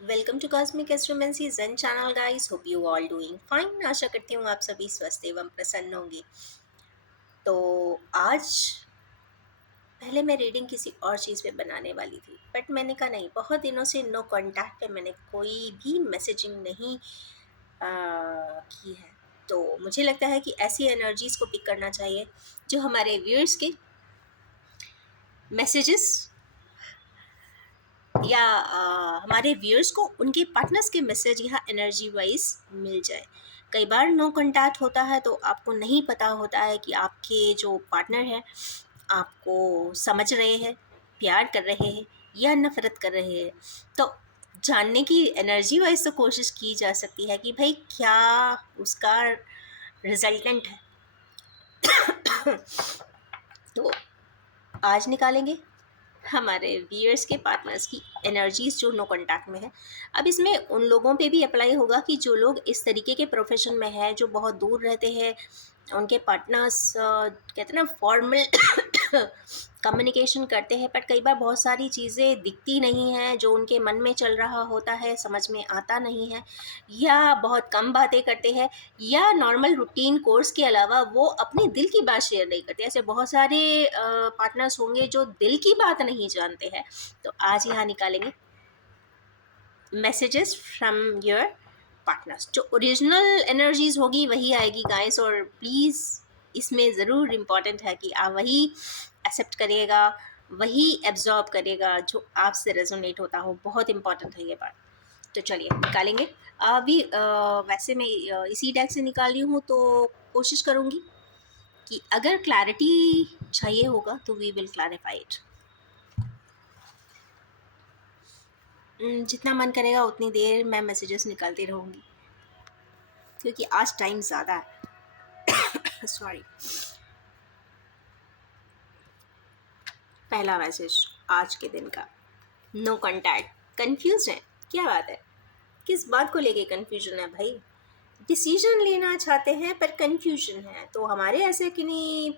Welcome to cosmic astromancy zen channel guys. Hope you all doing fine. आशा करती हूँ आप सभी स्वस्थ एवं प्रसन्न होंगे। तो आज पहले मैं रीडिंग किसी और चीज़ पे बनाने वाली थी, बट मैंने कहा नहीं, बहुत दिनों से नो कांटेक्ट पे मैंने कोई भी मैसेजिंग नहीं की है। तो मुझे लगता है कि ऐसी एनर्जीज़ को पिक करना चाहिए जो हमारे व्यूअर्स के मैसेजेस या हमारे व्यूअर्स को उनके पार्टनर्स के मैसेज या एनर्जी वाइज मिल जाए। कई बार नो कांटेक्ट होता है तो आपको नहीं पता होता है कि आपके जो पार्टनर है आपको समझ रहे हैं, प्यार कर रहे हैं या नफरत कर रहे हैं। तो जानने की एनर्जी वाइज तो कोशिश की जा सकती है कि भाई क्या उसका रिजल्टेंट है। तो आज निकालेंगे हमारे व्यूअर्स के पार्टनर्स की एनर्जीज जो नो कांटेक्ट में है। अब इसमें उन लोगों पे भी अप्लाई होगा कि जो लोग इस तरीके के प्रोफेशन में है, जो बहुत दूर रहते हैं, उनके पार्टनर्स कहते हैं ना फॉर्मल कम्युनिकेशन करते हैं, बट कई बार बहुत सारी चीज़ें दिखती नहीं हैं, जो उनके मन में चल रहा होता है समझ में आता नहीं है, या बहुत कम बातें करते हैं, या नॉर्मल रूटीन कोर्स के अलावा वो अपने दिल की बात शेयर नहीं करते। ऐसे बहुत सारे पार्टनर्स होंगे जो दिल की बात नहीं जानते हैं। तो आज यहाँ निकालेंगे मैसेजेस फ्रॉम योर पार्टनर्स। जो ओरिजिनल एनर्जीज होगी वही आएगी गाइस, और प्लीज़ इसमें ज़रूर इम्पॉर्टेंट है कि आप वही एक्सेप्ट करिएगा, वही एब्जॉर्ब करिएगा जो आपसे रेजोनेट होता हो। बहुत इम्पॉर्टेंट है ये बात। तो चलिए निकालेंगे। अभी वैसे मैं इसी डेक से निकाल रही हूँ, तो कोशिश करूँगी कि अगर क्लैरिटी चाहिए होगा तो वी विल क्लैरिफाई इट। जितना मन करेगा उतनी देर मैं मैसेजेस निकालती रहूँगी, क्योंकि आज टाइम ज़्यादा है। सॉरी। पहला मैसेज आज के दिन का, नो कॉन्टैक्ट। कन्फ्यूज है, क्या बात है? किस बात को लेके कन्फ्यूजन है भाई? डिसीजन लेना चाहते हैं पर कन्फ्यूजन है। तो हमारे ऐसे किन्हीं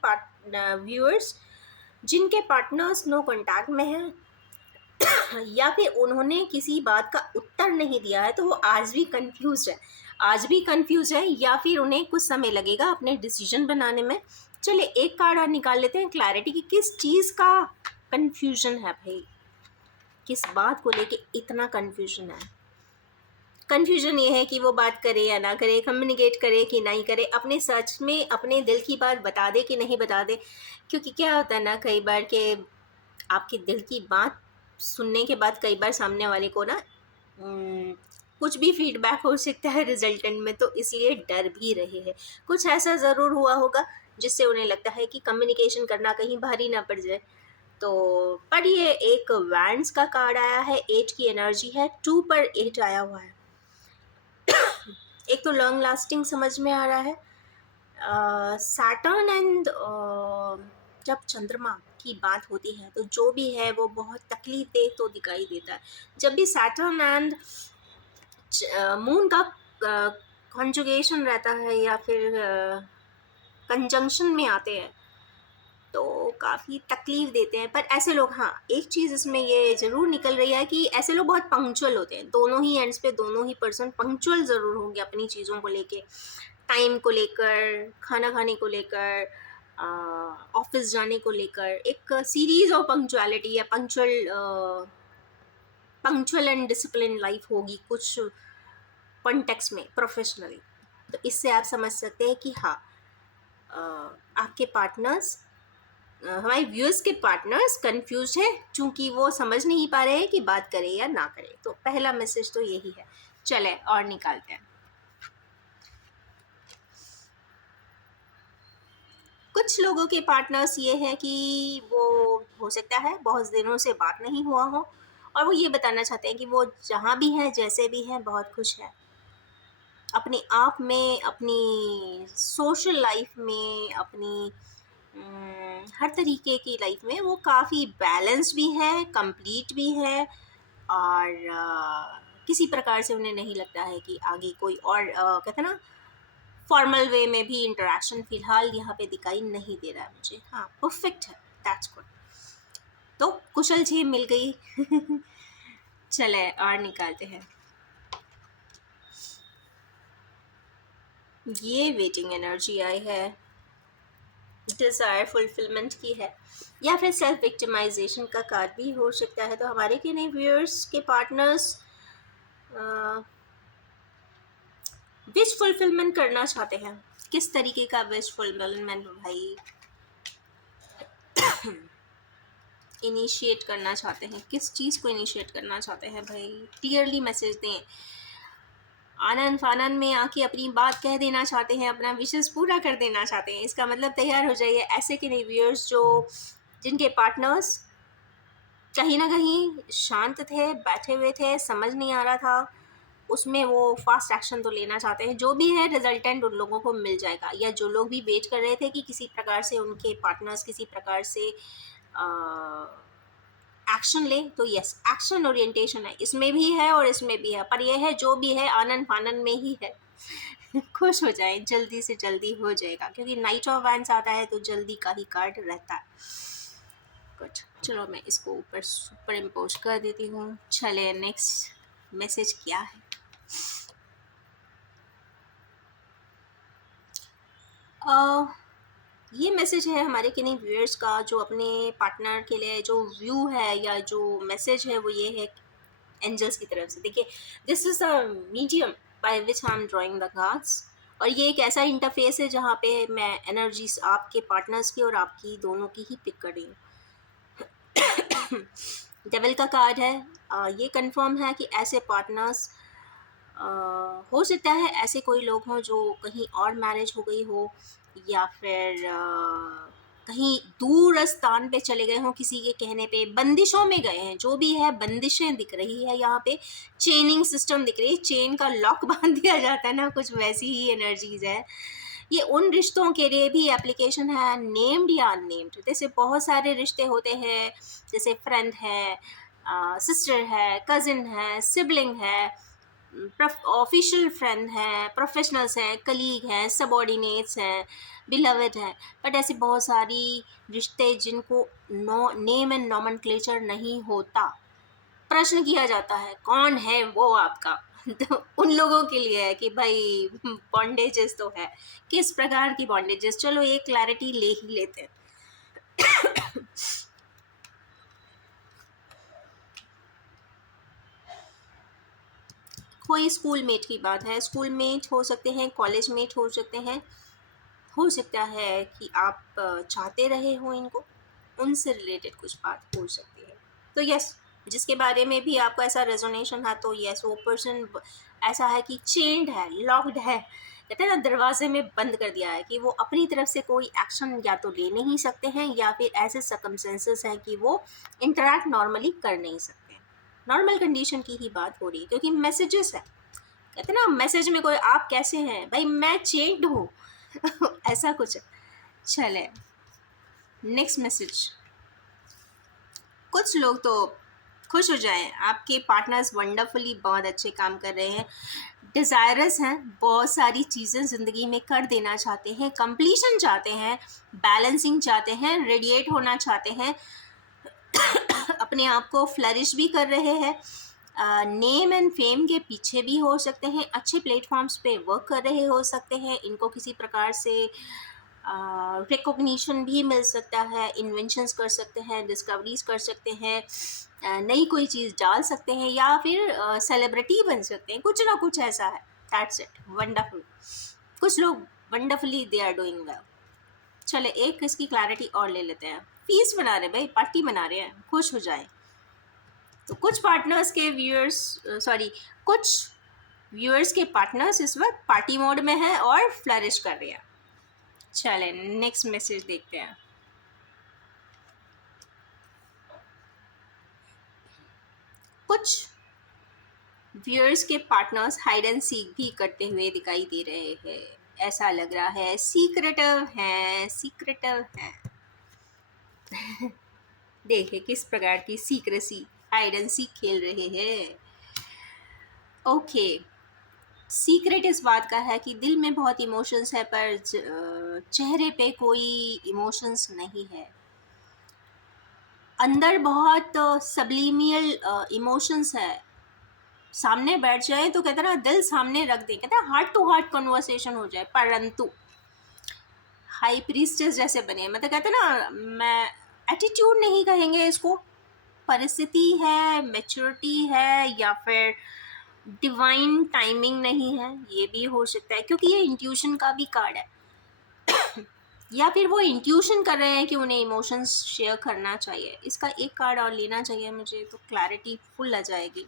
व्यूअर्स जिनके पार्टनर्स नो कॉन्टैक्ट में हैं, या फिर उन्होंने किसी बात का उत्तर नहीं दिया है, तो वो आज भी कंफ्यूज है। आज भी कंफ्यूज है, या फिर उन्हें कुछ समय लगेगा अपने डिसीजन बनाने में। चलिए एक कार्ड और निकाल लेते हैं क्लैरिटी की, किस चीज़ का कंफ्यूजन है भाई, किस बात को लेके इतना कंफ्यूजन है। कंफ्यूजन ये है कि वो बात करे या ना करे, कम्युनिकेट करे कि नहीं करे, अपने सच में अपने दिल की बात बता दे कि नहीं बता दे। क्योंकि क्या होता है ना कई बार के आपके दिल की बात सुनने के बाद कई बार सामने वाले को ना उम, कुछ भी फीडबैक हो सकता है रिजल्टेंट में, तो इसलिए डर भी रहे हैं। कुछ ऐसा ज़रूर हुआ होगा जिससे उन्हें लगता है कि कम्युनिकेशन करना कहीं भारी ना पड़ जाए। तो पर ये एक वैंड्स का कार्ड आया है, 8 की एनर्जी है, 2 पर 8 आया हुआ है। एक तो लॉन्ग लास्टिंग समझ में आ रहा है। सैटर्न एंड जब चंद्रमा की बात होती है तो जो भी है वो बहुत तकलीफ दे तो दिखाई देता है। जब भी सैटर्न एंड मून का कॉन्जुगेशन रहता है या फिर कंजंक्शन में आते हैं तो काफ़ी तकलीफ देते हैं। पर ऐसे लोग, हाँ एक चीज़ इसमें ये ज़रूर निकल रही है कि ऐसे लोग बहुत पंक्चुअल होते हैं। दोनों ही एंड्स पे दोनों ही पर्सन पंक्चुअल ज़रूर होंगे अपनी चीज़ों को लेके, टाइम को लेकर, खाना खाने को लेकर, ऑफिस जाने को लेकर। एक सीरीज ऑफ पंक्चुअलिटी या पंक्चुअल एंड डिसिप्लिन लाइफ होगी कुछ कॉन्टेक्स्ट में प्रोफेशनली। तो इससे आप समझ सकते हैं कि हाँ आपके पार्टनर्स, हमारे व्यूअर्स के पार्टनर्स कंफ्यूज हैं, क्योंकि वो समझ नहीं पा रहे हैं कि बात करें या ना करें। तो पहला मैसेज तो यही है। चले और निकालते हैं। कुछ लोगों के पार्टनर्स ये हैं कि वो हो सकता है बहुत दिनों से बात नहीं हुआ हो, और वो ये बताना चाहते हैं कि वो जहाँ भी हैं जैसे भी हैं बहुत खुश हैं अपने आप में, अपनी सोशल लाइफ में, अपनी हर तरीके की लाइफ में वो काफ़ी बैलेंस भी है, कंप्लीट भी है, और किसी प्रकार से उन्हें नहीं लगता है कि आगे कोई और कहते हैं ना फॉर्मल वे में भी इंटरेक्शन फ़िलहाल यहाँ पे दिखाई नहीं दे रहा है मुझे। हाँ परफेक्ट है, दैट्स गुड। तो कुशल झेब मिल गई। चले और निकालते हैं। ये वेटिंग एनर्जी आई है, डिज़ायर फुलफिलमेंट की है, या फिर सेल्फ विक्टिमाइजेशन का कार्ड भी हो सकता है। तो हमारे के नए व्यूअर्स के पार्टनर्स विश फुलफिलमेंट करना चाहते हैं। किस तरीके का विश फुलफिलमेंट भाई इनिशिएट करना चाहते हैं, किस चीज़ को इनिशिएट करना चाहते हैं भाई, क्लियरली मैसेज दें। आनन फानन में आके अपनी बात कह देना चाहते हैं, अपना विशेष पूरा कर देना चाहते हैं, इसका मतलब तैयार हो जाइए। ऐसे के नहीं व्यूअर्स जो जिनके पार्टनर्स कहीं ना कहीं शांत थे, बैठे हुए थे, समझ नहीं आ रहा था, उसमें वो फास्ट एक्शन तो लेना चाहते हैं। जो भी है रिजल्टेंट उन लोगों को मिल जाएगा। या जो लोग भी वेट कर रहे थे कि किसी प्रकार से उनके पार्टनर्स किसी प्रकार से एक्शन ले, तो यस, एक्शन ओरिएंटेशन है, इसमें भी है और इसमें भी है। पर यह है जो भी है आनन फानन में ही है। खुश हो जाए, जल्दी से जल्दी हो जाएगा, क्योंकि नाइट ऑफ वैंड्स आता है तो जल्दी का ही कार्ड रहता है। गुड, चलो मैं इसको ऊपर सुपर इम्पोज कर देती हूँ। चले नेक्स्ट मैसेज क्या है। ये मैसेज है हमारे किन्हीं व्यूअर्स का, जो अपने पार्टनर के लिए जो व्यू है या जो मैसेज है वो ये है एंजल्स की तरफ से। देखिए, this is the medium by which I am drawing the cards, और ये एक ऐसा इंटरफेस है जहाँ पे मैं एनर्जीज आपके पार्टनर्स की और आपकी दोनों की ही पिक कर रही हूँ। डेविल का कार्ड है। ये कंफर्म है कि ऐसे पार्टनर्स हो सकता है ऐसे कोई लोग हों जो कहीं और मैरिज हो गई हो, या फिर कहीं दूर स्थान पे चले गए हों, किसी के कहने पे बंदिशों में गए हैं। जो भी है बंदिशें दिख रही है यहाँ पे, चेनिंग सिस्टम दिख रही है, चेन का लॉक बांध दिया जाता है ना, कुछ वैसी ही एनर्जीज है। ये उन रिश्तों के लिए भी एप्लीकेशन है, नेम्ड या अननेम्ड। जैसे बहुत सारे रिश्ते होते हैं, जैसे फ्रेंड है, सिस्टर है, कज़िन है, सिबलिंग है, ऑफिशियल फ्रेंड हैं, प्रोफेशनल्स हैं, कलीग हैं, सबॉर्डिनेट्स हैं, बिलवेड हैं। बट ऐसी बहुत सारी रिश्ते जिनको नेम एंड नॉमेनक्लेचर नहीं होता, प्रश्न किया जाता है कौन है वो आपका। तो उन लोगों के लिए है कि भाई बॉन्डेजेस तो है, किस प्रकार की बॉन्डेजेस, चलो एक क्लैरिटी ले ही लेते हैं। कोई स्कूल मेट की बात है, स्कूल मेट हो सकते हैं, कॉलेज मेट हो सकते हैं, हो सकता है कि आप चाहते रहे हो इनको, उनसे रिलेटेड कुछ बात हो सकती है। तो यस, जिसके बारे में भी आपको ऐसा रेजोनेशन है, तो यस, वो पर्सन ऐसा है कि चेन्ड है, लॉक्ड है, कहते हैं ना दरवाजे में बंद कर दिया है, कि वो अपनी तरफ से कोई एक्शन या तो ले नहीं सकते हैं, या फिर ऐसे सर्कमस्टेंसेस हैं कि वो इंटरैक्ट नॉर्मली कर नहीं सकते। नॉर्मल कंडीशन की ही बात हो रही है, क्योंकि मैसेजेस है, कहते ना मैसेज में कोई आप कैसे हैं भाई, मैं चेंज्ड हूँ। ऐसा कुछ है। चले नेक्स्ट मैसेज। कुछ लोग तो खुश हो जाएं, आपके पार्टनर्स वंडरफुली बहुत अच्छे काम कर रहे हैं, डिज़ायरस हैं, बहुत सारी चीज़ें ज़िंदगी में कर देना चाहते हैं, कंप्लीशन चाहते हैं, बैलेंसिंग चाहते हैं, रेडिएट होना चाहते हैं, अपने आप को फ्लरिश भी कर रहे हैं, नेम एंड फेम के पीछे भी हो सकते हैं, अच्छे प्लेटफॉर्म्स पे वर्क कर रहे हो सकते हैं, इनको किसी प्रकार से रिकॉग्निशन भी मिल सकता है, इन्वेंशंस कर सकते हैं, डिस्कवरीज कर सकते हैं, नई कोई चीज़ डाल सकते हैं, या फिर सेलिब्रिटी बन सकते हैं, कुछ ना कुछ ऐसा है। That's it, wonderful. कुछ लोग wonderfully they are doing well. चले एक इसकी क्लैरिटी और ले लेते हैं। फीस बना रहे भाई, पार्टी मना रहे हैं, खुश हो जाए। तो कुछ पार्टनर्स के व्यूअर्स, सॉरी, कुछ व्यूअर्स के पार्टनर्स इस वक्त पार्टी मोड में हैं और फ्लरिश कर रहे हैं। चलें नेक्स्ट मैसेज देखते हैं। कुछ व्यूअर्स के पार्टनर्स हाइड एंड सीक भी करते हुए दिखाई दे रहे हैं, ऐसा लग रहा है सीक्रेटिव हैं, सीक्रेटिव हैं। देखिए किस प्रकार की सीक्रेसी, हाइड एंड सीक खेल रहे हैं। ओके, सीक्रेट इस बात का है कि दिल में बहुत इमोशंस है, पर चेहरे पे कोई इमोशंस नहीं है। अंदर बहुत सबलीमियल इमोशंस है, सामने बैठ जाए तो कहते हैं ना दिल सामने रख दे, कहते हैं हार्ट टू हार्ट कन्वर्सेशन हो जाए, परंतु हाई प्रीस्टेस जैसे बने, मतलब कहते हैं ना, मैं एटीट्यूड नहीं कहेंगे इसको, परिस्थिति है, मैच्योरिटी है, या फिर डिवाइन टाइमिंग नहीं है, ये भी हो सकता है, क्योंकि ये इंट्यूशन का भी कार्ड है। या फिर वो इंट्यूशन कर रहे हैं कि उन्हें इमोशंस शेयर करना चाहिए। इसका एक कार्ड और लेना चाहिए मुझे, तो क्लैरिटी फुल आ जाएगी।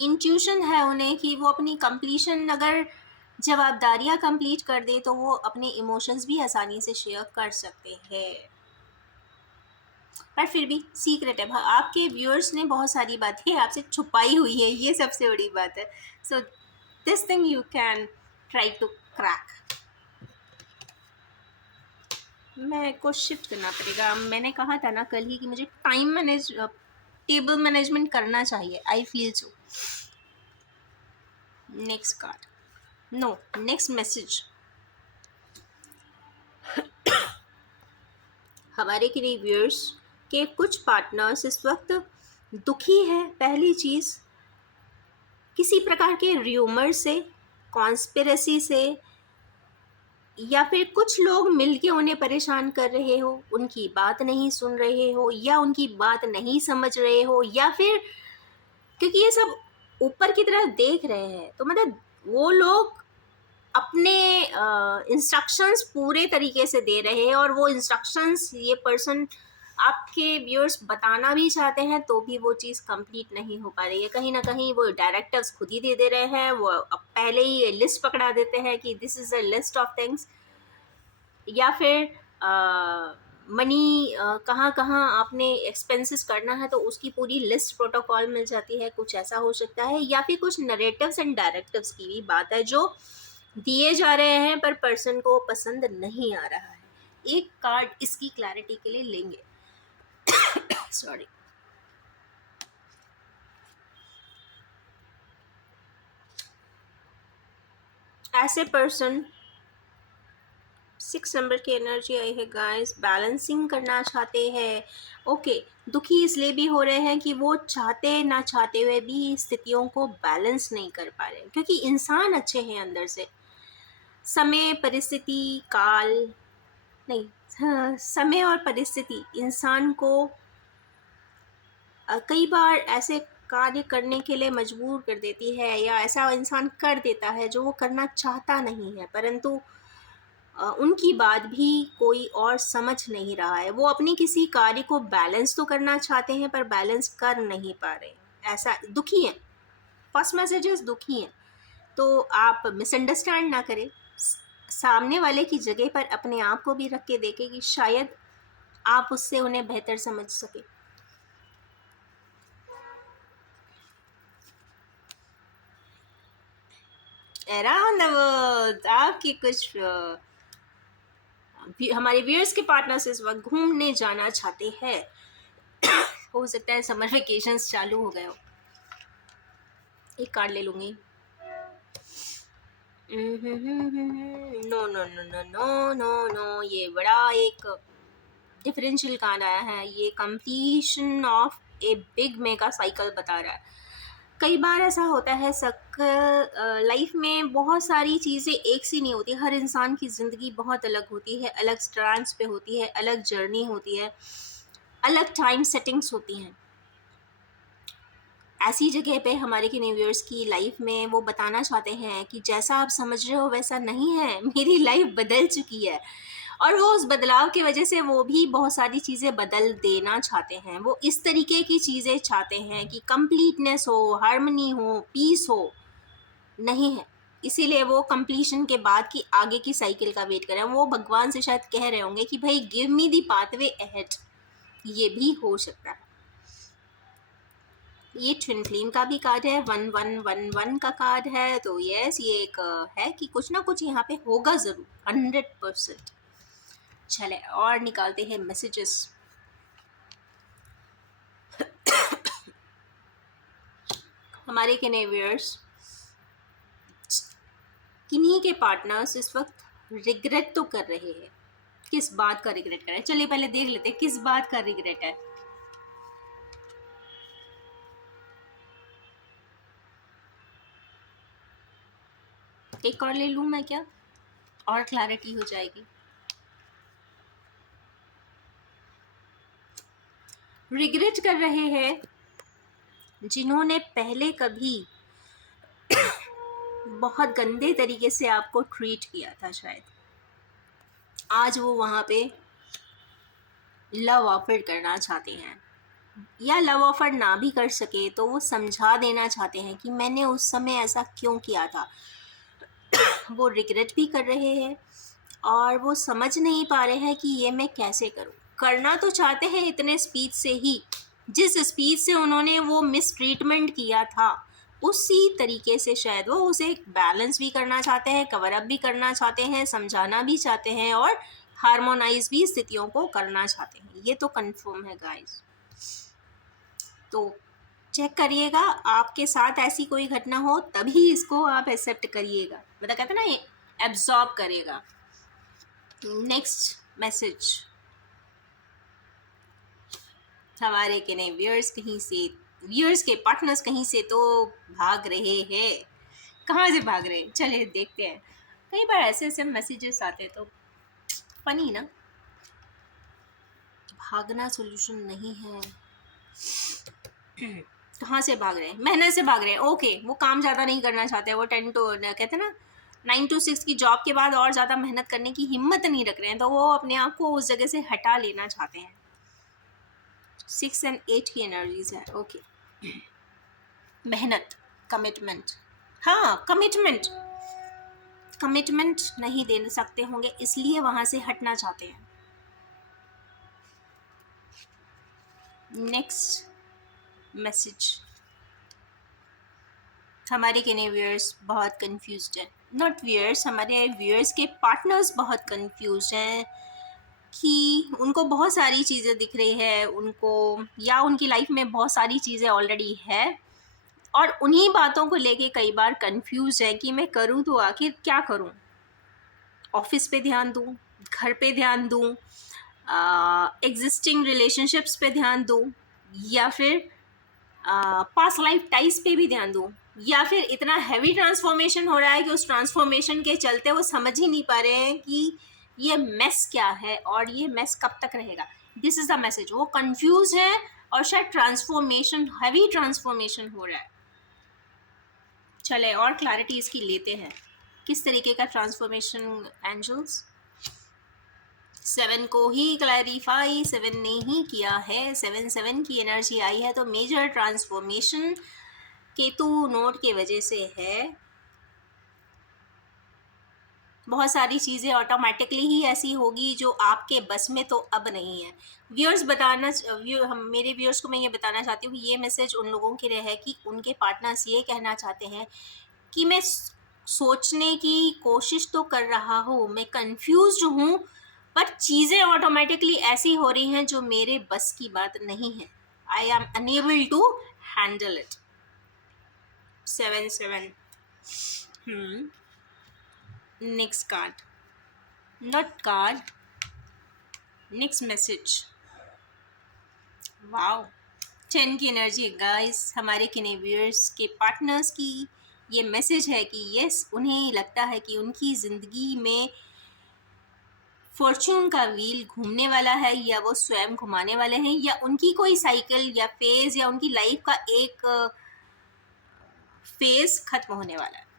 इंट्यूशन है उन्हें कि वो अपनी कंप्लीशन, अगर जवाबदारियां कंप्लीट कर दे तो वो अपने इमोशंस भी आसानी से शेयर कर सकते हैं, पर फिर भी सीक्रेट है। आपके व्यूअर्स ने बहुत सारी बातें आपसे छुपाई हुई है, ये सबसे बड़ी बात है। So this thing you can try to crack. मैं को शिफ्ट करना पड़ेगा, मैंने कहा था ना कल ही कि मुझे टेबल मैनेजमेंट करना चाहिए, I feel so. Next card, no, next message. हमारे के रिव्यूअर्स के कुछ पार्टनर्स इस वक्त दुखी है, पहली चीज़ किसी प्रकार के र्यूमर से, कॉन्स्पिरेसी से, या फिर कुछ लोग मिलके उन्हें परेशान कर रहे हो, उनकी बात नहीं सुन रहे हो, या उनकी बात नहीं समझ रहे हो, या फिर क्योंकि ये सब ऊपर की तरफ देख रहे हैं, तो मतलब वो लोग अपने इंस्ट्रक्शंस पूरे तरीके से दे रहे हैं, और वो इंस्ट्रक्शंस ये पर्सन आपके व्यूअर्स बताना भी चाहते हैं तो भी वो चीज़ कंप्लीट नहीं हो पा रही है। कहीं ना कहीं वो डायरेक्टिव्स खुद ही दे रहे हैं, वो अब पहले ही लिस्ट पकड़ा देते हैं कि this is a list of things, या फिर मनी कहाँ कहाँ आपने एक्सपेंसेस करना है तो उसकी पूरी लिस्ट प्रोटोकॉल मिल जाती है, कुछ ऐसा हो सकता है। या फिर कुछ नरेटिव्स एंड डायरेक्टिव्स की भी बात है जो दिए जा रहे हैं पर पर्सन को पसंद नहीं आ रहा है। एक कार्ड इसकी क्लैरिटी के लिए लेंगे। सॉरी। ऐसे पर्सन 6 नंबर की एनर्जी आई है गाइस, बैलेंसिंग करना चाहते हैं। ओके, दुखी इसलिए भी हो रहे हैं कि वो चाहते ना चाहते हुए भी स्थितियों को बैलेंस नहीं कर पा रहे, क्योंकि इंसान अच्छे हैं अंदर से। समय, परिस्थिति, काल नहीं, हाँ, समय और परिस्थिति इंसान को कई बार ऐसे कार्य करने के लिए मजबूर कर देती है, या ऐसा इंसान कर देता है जो वो करना चाहता नहीं है, परंतु उनकी बात भी कोई और समझ नहीं रहा है। वो अपनी किसी कार्य को बैलेंस तो करना चाहते हैं पर बैलेंस कर नहीं पा रहे हैं, ऐसा दुखी हैं। फर्स्ट मैसेजेस दुखी हैं, तो आप मिसअंडरस्टैंड ना करें, सामने वाले की जगह पर अपने आप को भी रख के देखें कि शायद आप उससे उन्हें बेहतर समझ सके। अराउंड द वर्ल्ड आपके कुछ हमारे व्यूअर्स के पार्टनर्स इस वक्त घूमने जाना चाहते हैं। हो सकता है समर वेकेशंस चालू हो गए हो। एक कार्ड ले लूँगी। No no no no no no no, ये बड़ा एक डिफरेंशियल कार्ड आया है। ये completion of a big mega cycle बता रहा है। कई बार ऐसा होता है लाइफ में बहुत सारी चीज़ें एक सी नहीं होती, हर इंसान की ज़िंदगी बहुत अलग होती है, अलग स्ट्रैंड्स पे होती है, अलग जर्नी होती है, अलग टाइम सेटिंग्स होती हैं। ऐसी जगह पे हमारे के व्यूअर्स की लाइफ में वो बताना चाहते हैं कि जैसा आप समझ रहे हो वैसा नहीं है, मेरी लाइफ बदल चुकी है, और वो उस बदलाव की वजह से वो भी बहुत सारी चीज़ें बदल देना चाहते हैं। वो इस तरीके की चीज़ें चाहते हैं कि कंप्लीटनेस हो, हार्मनी हो, पीस हो, नहीं है। इसीलिए वो कंप्लीशन के बाद की आगे की साइकिल का वेट कर रहे हैं। वो भगवान से शायद कह रहे होंगे कि भाई गिव मी दी पाथवे अहेड, ये भी हो सकता है। ये ट्विन फ्लेम का भी कार्ड है, 1111 का कार्ड है, तो यस ये एक है कि कुछ ना कुछ यहाँ पे होगा ज़रूर, 100%। चले और निकालते हैं मैसेजेस। हमारे के व्यूअर्स, किन्हीं के पार्टनर्स इस वक्त रिग्रेट तो कर रहे हैं, किस बात का रिग्रेट कर रहे हैं? चलिए पहले देख लेते हैं किस बात का रिग्रेट है। एक और ले लूं मैं क्या, और क्लैरिटी हो जाएगी। रिग्रेट कर रहे हैं जिन्होंने पहले कभी बहुत गंदे तरीके से आपको ट्रीट किया था, शायद आज वो वहाँ पे लव ऑफर करना चाहते हैं, या लव ऑफर ना भी कर सके तो वो समझा देना चाहते हैं कि मैंने उस समय ऐसा क्यों किया था। वो रिग्रेट भी कर रहे हैं और वो समझ नहीं पा रहे हैं कि ये मैं कैसे करूं। करना तो चाहते हैं इतने स्पीड से ही, जिस स्पीड से उन्होंने वो मिस ट्रीटमेंट किया था उसी तरीके से शायद वो उसे बैलेंस भी करना चाहते हैं, कवर अप भी करना चाहते हैं, समझाना भी चाहते हैं और हार्मोनाइज भी स्थितियों को करना चाहते हैं। ये तो कंफर्म है गाइस। तो चेक करिएगा, आपके साथ ऐसी कोई घटना हो तभी इसको आप एक्सेप्ट करिएगा, मतलब कहते हैं ना, ये एब्जॉर्ब करिएगा। नेक्स्ट मैसेज, हमारे के नहीं व्यूअर्स कहीं से, व्यूअर्स के पार्टनर्स कहीं से तो भाग रहे हैं। कहाँ से भाग रहे हैं चलिए देखते हैं। कई बार ऐसे ऐसे मैसेजेस आते हैं तो फनी ना, भागना सोल्यूशन नहीं है। कहाँ से भाग रहे हैं? मेहनत से भाग रहे हैं। ओके, वो काम ज़्यादा नहीं करना चाहते, वो 10 to कहते हैं ना 9 to 6 की जॉब के बाद और ज़्यादा मेहनत करने की हिम्मत नहीं रख रहे हैं, तो वो अपने आप को उस जगह से हटा लेना चाहते हैं। 6 and 8 की एनर्जीज है। ओके, मेहनत, कमिटमेंट, हाँ कमिटमेंट, कमिटमेंट नहीं दे सकते होंगे इसलिए वहाँ से हटना चाहते हैं। नेक्स्ट मैसेज, हमारे किने व्यूअर्स बहुत कंफ्यूज्ड हैं, नॉट व्यूअर्स, हमारे व्यूअर्स के पार्टनर्स बहुत कंफ्यूज्ड हैं कि उनको बहुत सारी चीज़ें दिख रही है उनको, या उनकी लाइफ में बहुत सारी चीज़ें ऑलरेडी है और उन्हीं बातों को लेके कई बार कंफ्यूज है कि मैं करूँ तो आखिर क्या करूँ। ऑफिस पे ध्यान दूँ, घर पे ध्यान दूँ, एग्जिस्टिंग रिलेशनशिप्स पे ध्यान दूँ, या फिर पास्ट लाइफ टाइज पे भी ध्यान दूँ, या फिर इतना हैवी ट्रांसफॉर्मेशन हो रहा है कि उस ट्रांसफॉर्मेशन के चलते वो समझ ही नहीं पा रहे हैं कि ये मेस क्या है और ये मेस कब तक रहेगा। दिस इज़ द मैसेज, वो कंफ्यूज है और शायद ट्रांसफॉर्मेशन, हैवी ट्रांसफॉर्मेशन हो रहा है। चले और क्लैरिटी इसकी लेते हैं, किस तरीके का ट्रांसफॉर्मेशन एंजल्स। 7 को ही क्लैरिफाई 7 ने ही किया है, 7 की एनर्जी आई है, तो मेजर ट्रांसफॉर्मेशन केतु नोट के वजह से है। बहुत सारी चीज़ें ऑटोमेटिकली ही ऐसी होगी जो आपके बस में तो अब नहीं है। व्यूअर्स बताना, मेरे व्यूअर्स को मैं ये बताना चाहती हूँ कि ये मैसेज उन लोगों के लिए है कि उनके पार्टनर्स ये कहना चाहते हैं कि मैं सोचने की कोशिश तो कर रहा हूँ, मैं कंफ्यूज्ड हूँ, पर चीज़ें ऑटोमेटिकली ऐसी हो रही हैं जो मेरे बस की बात नहीं है। I am unable to handle it. 7 next card, not card, next message. Wow, 10 की एनर्जी है गाइस, हमारे किने व्यूअर्स के पार्टनर्स की ये मैसेज है कि यस, उन्हें लगता है कि उनकी ज़िंदगी में फॉर्च्यून का व्हील घूमने वाला है, या वो स्वयं घुमाने वाले हैं, या उनकी कोई साइकिल या फेज या उनकी लाइफ का एक फेज खत्म होने वाला है।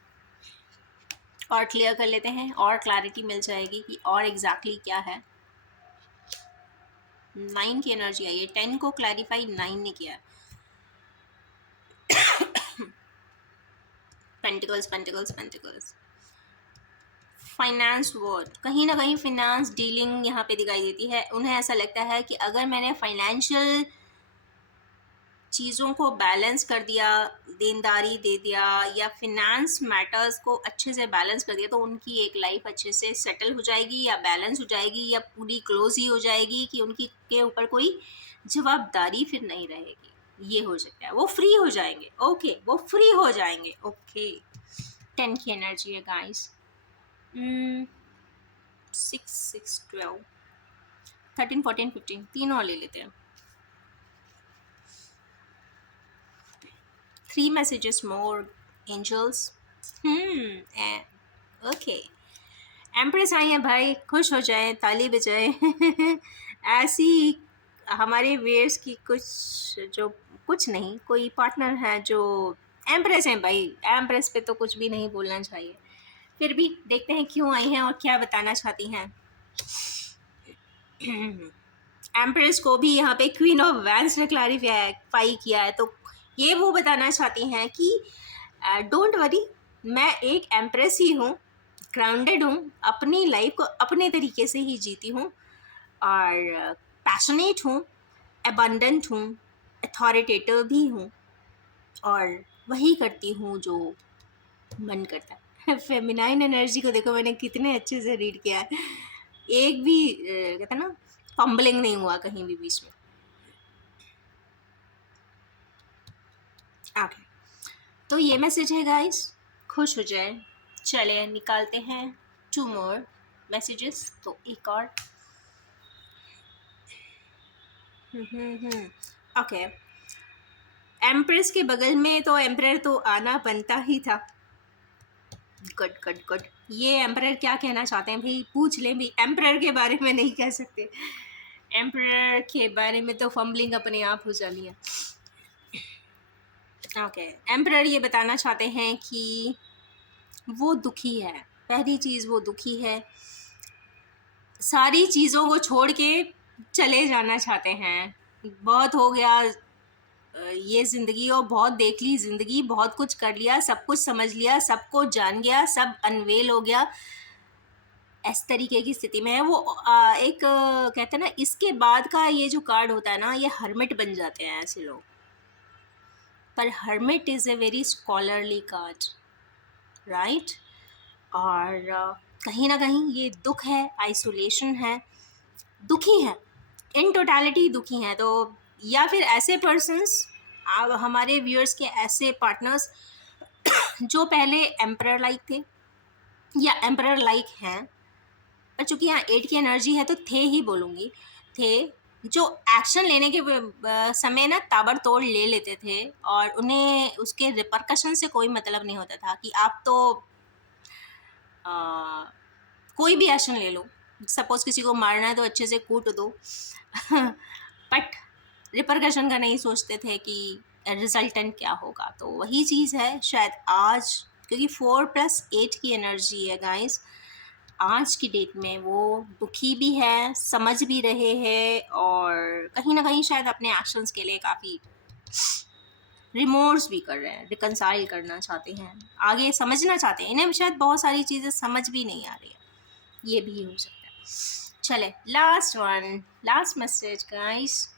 और क्लियर कर लेते हैं और क्लैरिटी मिल जाएगी कि और एग्जैक्टली क्या है। 9 की एनर्जी आई है, 10 को क्लैरिफाई 9 ने किया। Pentacles pentacles pentacles, finance word, कहीं ना कहीं फाइनेंस डीलिंग यहाँ पे दिखाई देती है। उन्हें ऐसा लगता है कि अगर मैंने फाइनेंशियल चीज़ों को बैलेंस कर दिया, देनदारी दे दिया या फिनेंस मैटर्स को अच्छे से बैलेंस कर दिया, तो उनकी एक लाइफ अच्छे से सेटल हो जाएगी या बैलेंस हो जाएगी या पूरी क्लोज ही हो जाएगी कि उनकी के ऊपर कोई जवाबदारी फिर नहीं रहेगी। ये हो सकता है, वो फ्री हो जाएंगे। ओके, वो फ्री हो जाएंगे। ओके, 10 की एनर्जी है गाइस। 6 6 12, 13, 14, 15 तीनों ले लेते हैं. 3 messages more, angels. Okay. Empress आई हैं भाई, खुश हो जाएं, ताली बजाएं. ऐसी हमारे वेयर्स की कुछ जो कुछ नहीं, कोई पार्टनर है जो एम्प्रेस हैं भाई. एम्प्रेस पे तो कुछ भी नहीं बोलना चाहिए. फिर भी देखते हैं क्यों आई हैं और क्या बताना चाहती हैं. एम्प्रेस को भी यहाँ पे क्वीन ऑफ वैंस ने क्लैरिफाई किया है. तो ये वो बताना चाहती हैं कि डोंट वरी, मैं एक एम्प्रेस ही हूँ, ग्राउंडेड हूँ, अपनी लाइफ को अपने तरीके से ही जीती हूँ, और पैशनेट हूँ, एबंडेंट हूँ, अथॉरिटेटिव भी हूँ, और वही करती हूँ जो मन करता है. फेमिनाइन एनर्जी को देखो मैंने कितने अच्छे से रीड किया है. एक भी कहते हैं ना, फंबलिंग नहीं हुआ कहीं भी बीच में. ओके, तो ये मैसेज है गाइस, खुश हो जाए. चले निकालते हैं 2 more मैसेजेस. तो एक और. ओके. एम्प्रेस के बगल में तो एम्परर तो आना बनता ही था. Good good good. ये एम्परर क्या कहना चाहते हैं भाई, पूछ लें भाई. एम्परर के बारे में नहीं कह सकते, एम्परर के बारे में तो फंबलिंग अपने आप हो जानी है. ओके. एम्परर ये बताना चाहते हैं कि वो दुखी है. पहली चीज़, वो दुखी है, सारी चीज़ों को छोड़ के चले जाना चाहते हैं. बहुत हो गया ये ज़िंदगी, और बहुत देख ली ज़िंदगी, बहुत कुछ कर लिया, सब कुछ समझ लिया, सबको जान गया, सब अनवेल हो गया. इस तरीके की स्थिति में है वो. एक कहते हैं ना, इसके बाद का ये जो कार्ड होता है ना, ये हर्मिट बन जाते हैं ऐसे लोग. पर hermit is a very scholarly card, right. और कहीं ना कहीं ये दुख है, आइसोलेशन है, दुखी है, इन टोटलिटी दुखी हैं. तो या फिर ऐसे पर्सन्स, हमारे व्यूअर्स के ऐसे पार्टनर्स जो पहले एम्परर लाइक थे या एम्परर लाइक हैं, पर चूंकि यहाँ 8 की एनर्जी है तो थे ही बोलूँगी, थे जो एक्शन लेने के समय ना ताबड़तोड़ ले लेते थे, और उन्हें उसके रिपरकशन से कोई मतलब नहीं होता था कि आप तो कोई भी एक्शन ले लो. सपोज किसी को मारना है तो अच्छे से कूट दो. बट रिपरकशन का नहीं सोचते थे कि रिजल्टेंट क्या होगा. तो वही चीज़ है शायद आज, क्योंकि 4+8 की एनर्जी है गाइस, आज की डेट में वो दुखी भी है, समझ भी रहे हैं, और कहीं ना कहीं शायद अपने एक्शंस के लिए काफ़ी रिमोर्स भी कर रहे हैं, रिकनसाइल करना चाहते हैं, आगे समझना चाहते हैं. इन्हें शायद बहुत सारी चीज़ें समझ भी नहीं आ रही है, ये भी हो सकता है. चले last one, last message guys.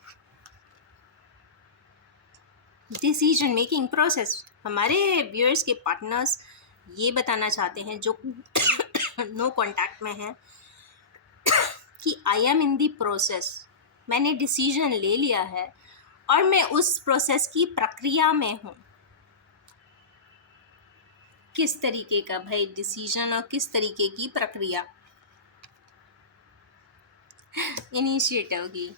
Decision making process. हमारे व्यूअर्स के पार्टनर्स ये बताना चाहते हैं जो नो कांटेक्ट में है कि I am in the process. मैंने डिसीजन ले लिया है और मैं उस प्रोसेस की प्रक्रिया में हूँ. किस तरीके का भाई डिसीजन और किस तरीके की प्रक्रिया? इनिशिएटिव की.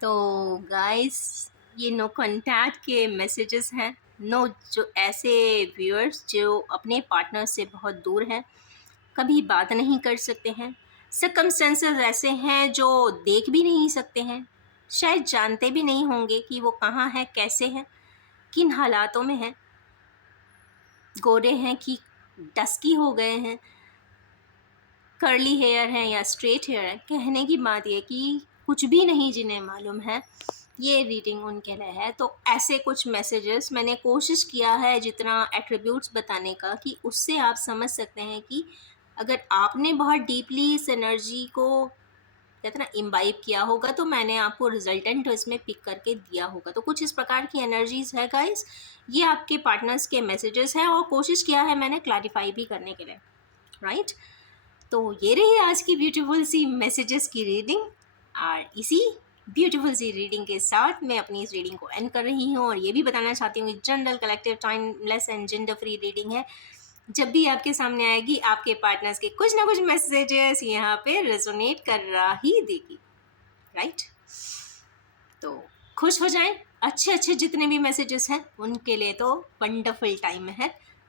तो गाइस, ये नो कांटेक्ट के मैसेजेस हैं. नो, जो ऐसे व्यूअर्स जो अपने पार्टनर से बहुत दूर हैं, कभी बात नहीं कर सकते हैं, सर्कमस्टेंसेस ऐसे हैं जो देख भी नहीं सकते हैं, शायद जानते भी नहीं होंगे कि वो कहाँ है, कैसे हैं, किन हालातों में हैं, गोरे हैं कि डस्की हो गए हैं, कर्ली हेयर हैं या स्ट्रेट हेयर है. कहने की बात ये कि कुछ भी नहीं जिन्हें मालूम है, ये रीडिंग उनके लिए है. तो ऐसे कुछ मैसेजेस मैंने कोशिश किया है जितना एट्रीब्यूट्स बताने का, कि उससे आप समझ सकते हैं कि अगर आपने बहुत डीपली इस एनर्जी को कहते ना इम्बाइब किया होगा, तो मैंने आपको रिजल्टेंट इसमें पिक करके दिया होगा. तो कुछ इस प्रकार की एनर्जीज है गाइस. ये आपके पार्टनर्स के मैसेजेस हैं, और कोशिश किया है मैंने क्लैरिफाई भी करने के लिए, राइट. तो ये रही आज की ब्यूटीफुल सी मैसेजेस की रीडिंग, और इसी ब्यूटीफुल सी रीडिंग के साथ मैं अपनी इस रीडिंग को एंड कर रही हूँ. और ये भी बताना चाहती हूँ कि general, collective, timeless and gender free reading है. जब भी आपके सामने आएगी, आपके पार्टनर्स के कुछ ना कुछ मैसेजेस यहाँ पे रेजोनेट कर रहा ही देगी. राइट? तो खुश हो जाएं, अच्छे अच्छे जितने भी मैसेजेस हैं उनके लिए तो वंडरफुल टाइम है।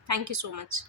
Thank you so much.